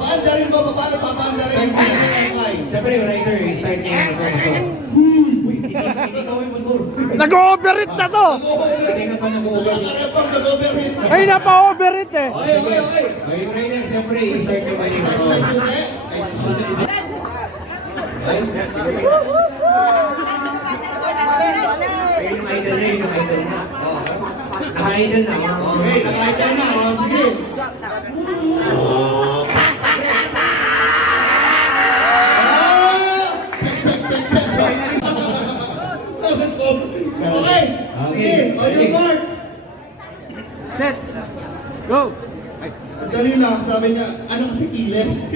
Paandarin mo, paano paandarin mo? Siyempre, yung rider, start niya yung Nag-overheat na to! Hindi na pa nag-overheat. Ay, napa-overheat eh! Okay. Yung rider, siyempre, start niya pa yung yung idol na, yung idol na. Naka-idol na. Okay, nakakita na. Sige. Okay. Sige. On your mark. Set! Go! Dali lang, sabi niya, ano kasi kiles?